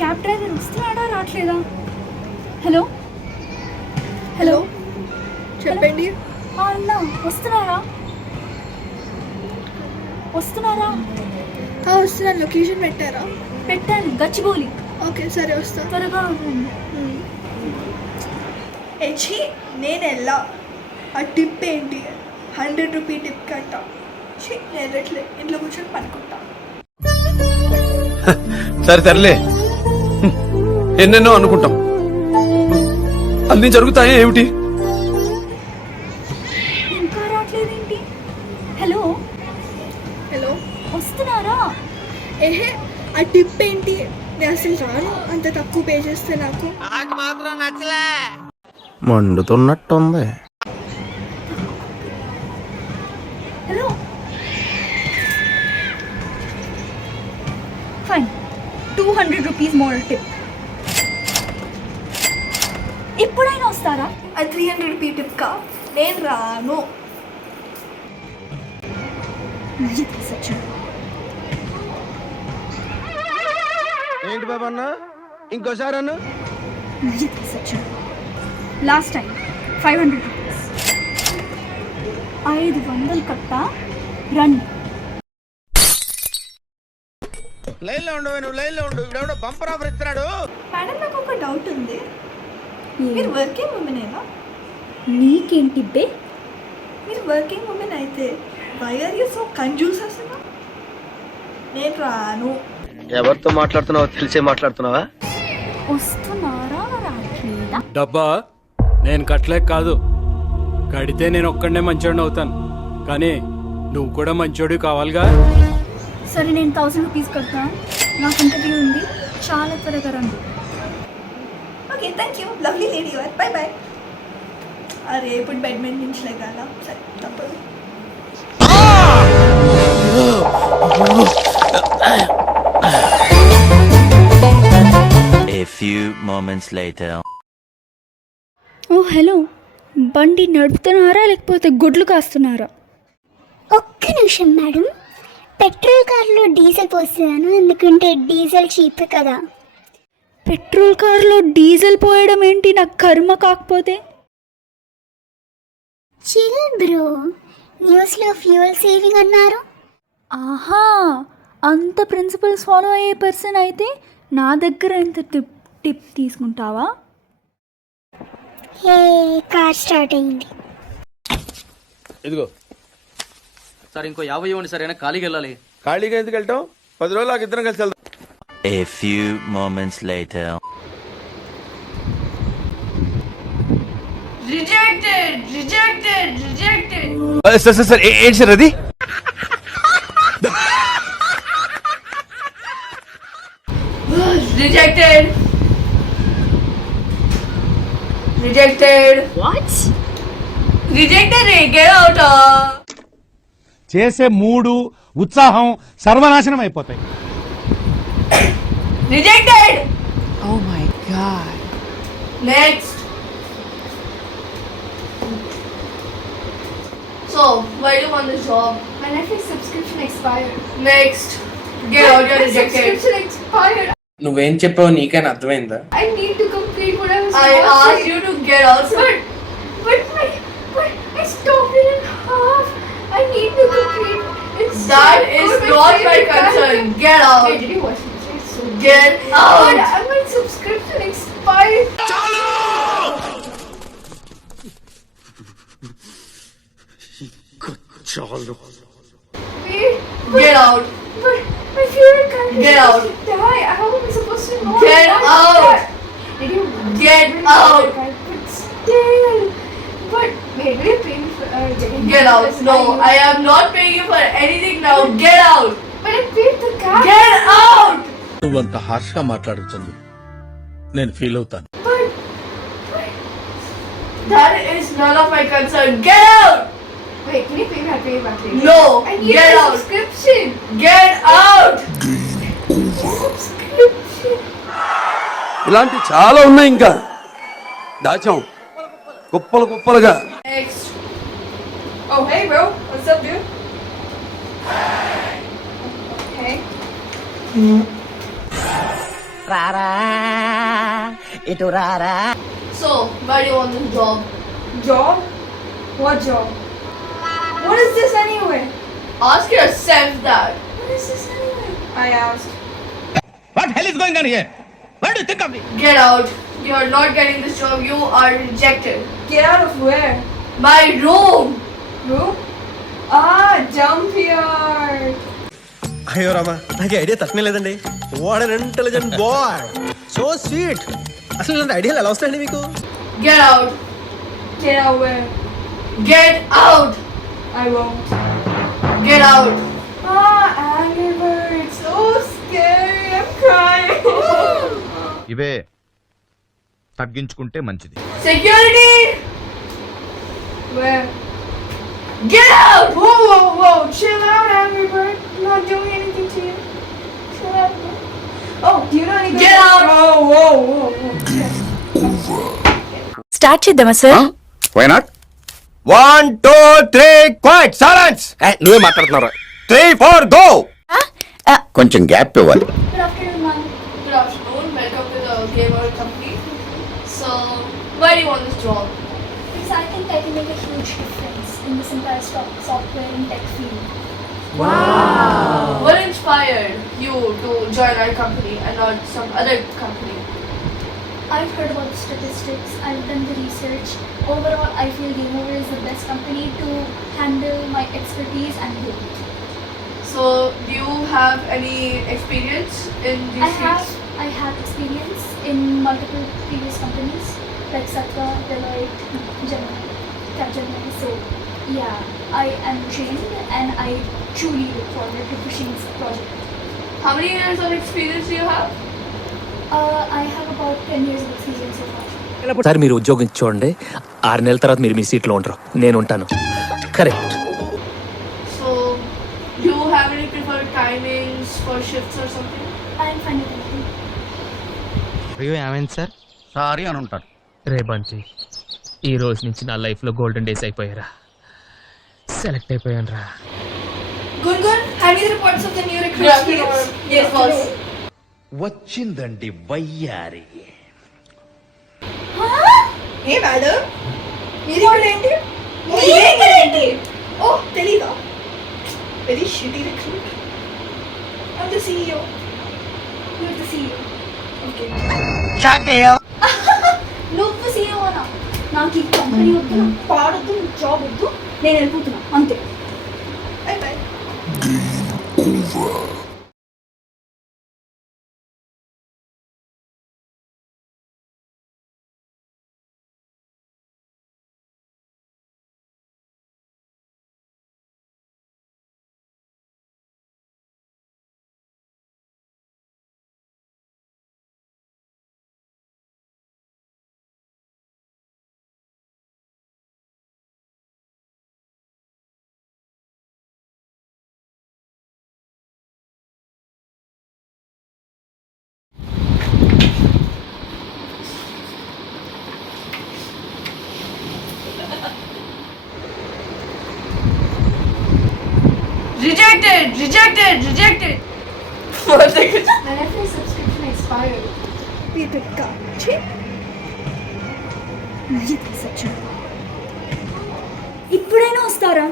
Cab driver వస్తున్నాడా రావట్లేదా? Hello hello చెప్పండి. అన్నా వస్తున్నారా? వస్తున్నాను. లొకేషన్ పెట్టారా? పెట్టాను, గచ్చిబౌలి. ఓకే సరే వస్తా. త్వరగా ఏచి నేను వెళ్ళా. ఆ టిప్ ఏంటి? 100 రూపీ టిప్ కట్ట. నేను ఎట్లే ఇంట్లో కూర్చొని పనుకుంటా. సరే సర్లే, ఎన్నెన్నో అనుకుంటాం, అన్ని జరుగుతాయా ఏమిటి? ఇంకా రావట్లేదేంటి? హలో హలో వస్తున్నారా? ఏహే ఆ టిప్ ఏంటి? నేను అసలు రాను, అంత తక్కువ పే చేస్తే నాకు. మండుతున్నట్టుంది. Hello fine, 200 rupees more tip. ఎప్పుడైనా వస్తారా? ఆ 300 రూపీ టిప్ కా నేను రాను. ఏంటి బాబా అన్న, ఇంకోసారి అన్న. లాస్ట్ టైం 500 రూపీస్, 500 కట్ట రండి. లైన్ లో ఉండవు, నువ్వు లైన్ లో ఉండు. ఇప్పుడు బంపర్ ఆఫర్ ఇస్తున్నాడు. మేడం నాకు ఒక డౌట్ ఉంది. మీరు వర్కింగ్ ఉమెనేనా? నీకేంటి బే? మీరు వర్కింగ్ ఉమెన్ అయితే వై ఆర్ యూ సో కంజూస్ అసలు? నేను రాను. ఎవరితో మాట్లాడుతున్నావో తెలిసే మాట్లాడుతున్నావా? వస్తున్నారా రావట్లేదా? డబ్బా నేను కట్టలేక కాదు, కడితే నేను ఒక్కడనే మంచోడిని అవుతాను, కానీ నువ్వు కూడా మంచోడి కావాలిగా. సరే నేను 1000 రూపీస్ కడతాను, నాకు ఇంటర్వ్యూ ఉంది, చాలా త్వరగా రండి. Okay thank you, lovely lady your, by by. అరే ఇప్పుడు బెడ్ మీద నుంచి లేగాల, సరే తప్పదు. A few moments later. Oh hello, బండి నడుపుతున్నారా లేకపోతే గుడ్లు కాస్తున్నారా? ఒక్క నిమిషం మేడం, పెట్రోల్ కార్లో డీజిల్ పోస్తున్నాను, ఎందుకంటే డీజిల్ చీప్ కదా. పెట్రోల్ కార్లో డీజిల్ పోయడం ఏంటి నా కర్మ కాకపోతే? చిల్ బ్రో, న్యూస్లో ఫ్యూయల్ సేవింగ్ అన్నారు. ఆహా, అంత ప్రిన్సిపల్స్ ఫాలో అయ్యే పర్సన్ అయితే నా దగ్గర ఎంత టిప్ తీసుకుంటావా? ఏ కార్ స్టార్ట్ అయింది. ఇదిగో సార్ ఇంకో 50 ఇవ్వండి సార్, అయినా ఖాళీకి వెళ్ళాలి. ఖాళీగా ఎందుకు వెళ్తాం? 10 రోజులు నాకు ఇద్దరం కలిసి వెళ్దాం. A few moments later. Sir sir ఏంటి సార్ అది? చేసే మూడు ఉత్సాహం సర్వనాశనం అయిపోతాయి. Rejected. Oh my god. Next. So, why do you want this job? My Netflix subscription expired. Next. Get out, you're rejected. Subscription expired. నువ్వేం చెప్పావు నీకైనా అర్థమైందా? I need to complete what I was I watching. asked you to get out. But I stopped it in half. I need to complete. It's That so is good, not my favorite concern. character. Get out. Wait, did you watch it? It's so good. Get out. But my subscription expired. Wait, Get out. but my favorite character Get is out. supposed to die. How am I supposed to know? Get that? out. Did you Get But out. still. But wait, will you pay me for getting Get out. this? No, I am not paying you for anything now. Get out. But I paid the cab. Get out. నువ్వంత harsh గా మాట్లాడుతుంది, నేను feel అవుతాను. That is none of my concern. Get out. Wait, can you pay me? I'll pay you back later. No. I need Get a out. subscription. Get out. Subscription. ఇలాంటి చాలా ఉన్నాయి, ఇంకా దాచాం కుప్పలు కుప్పలుగా. Next. Oh, hey, bro. What's up, dude? Okay. So, where do you want this job? Job? What job? What is this anyway? Ask yourself that. What is this anyway? I asked. What hell is going on here what do think of me Get out. You are not getting this job. You are rejected. Get out of where? My room. Room? Ah, jump here. అయ్యో రామా నాకు idea తక్కువ లేదండి what an intelligent boy so sweet అసలు ఇలాంటి ఐడియాలు ఎలా వస్తాయండి మీకు Get out. Get out where? Get out. I won't. Get out. Ah, Angry Birds. So scary. I'm crying. ఇవే తగ్గించుకుంటే మంచిది. Security. Where? Get out. Whoa, whoa, whoa. Chill out, Angry Bird. I'm not doing anything to you. Chill out. Oh, do you know any good? Get out. Oh, whoa, whoa, whoa. Start చేద్దామా sir? Why not 1 2 3 quite silence నువ్వే మాట్లాడుతున్నావు 3 4 go కొంచెం gap ఇవ్వాలి Good afternoon, ma'am. Good afternoon. Welcome to the Gamer Company. So, why do you want this job? Because I think I can make a huge difference in this entire software and tech field. What inspired you to join our company and not some other company? I've heard about the statistics, I've done the research. Overall, I feel GameOver is the best company to handle my expertise and growth. So, do you have any experience in these fields? I have experience in multiple previous companies like Satva, Deloitte, Gemini, Capgemini. So, yeah, I am trained and I truly look forward to pushing this project. How many years of experience do you have? I have about 10 years of experience so far. Sir మీరు ఉద్యోగం చూడండి 6 నెలల తర్వాత మీరు మీ సీట్లో ఉంటారు నేను ఉంటాను correct. So, do you have any preferred timings for shifts or something? I am fine with anything. ఏమైంది సార్? సారీ అని ఉంటారు. రే బంటి ఈ రోజు నుంచి నా లైఫ్లో గోల్డెన్ డేస్ అయిపోయారా, సెలెక్ట్ అయిపోయాను రా. Gungun, hand me the reports of the new Good recruits, afternoon. please. Yes, boss. వచ్చిందండి వయ్యారి. Hey, madam. మీరు ఇక్కడ ఏంటి? మీరేంటి? Oh, తెలీదా? Very shitty recruit. I'm the CEO. You're the CEO. Okay. నువ్వు సీఎం అన్నా నాకు ఈ కంపెనీ వద్దు, నాకు పాడొద్దు, జాబ్ వద్దు, నేను వెళ్ళిపోతున్నా అంతే. Bye bye. Rejected! Rejected! Rejected! My Netflix subscription expired. Peter Kachi. ఇప్పుడైనా వస్తారా?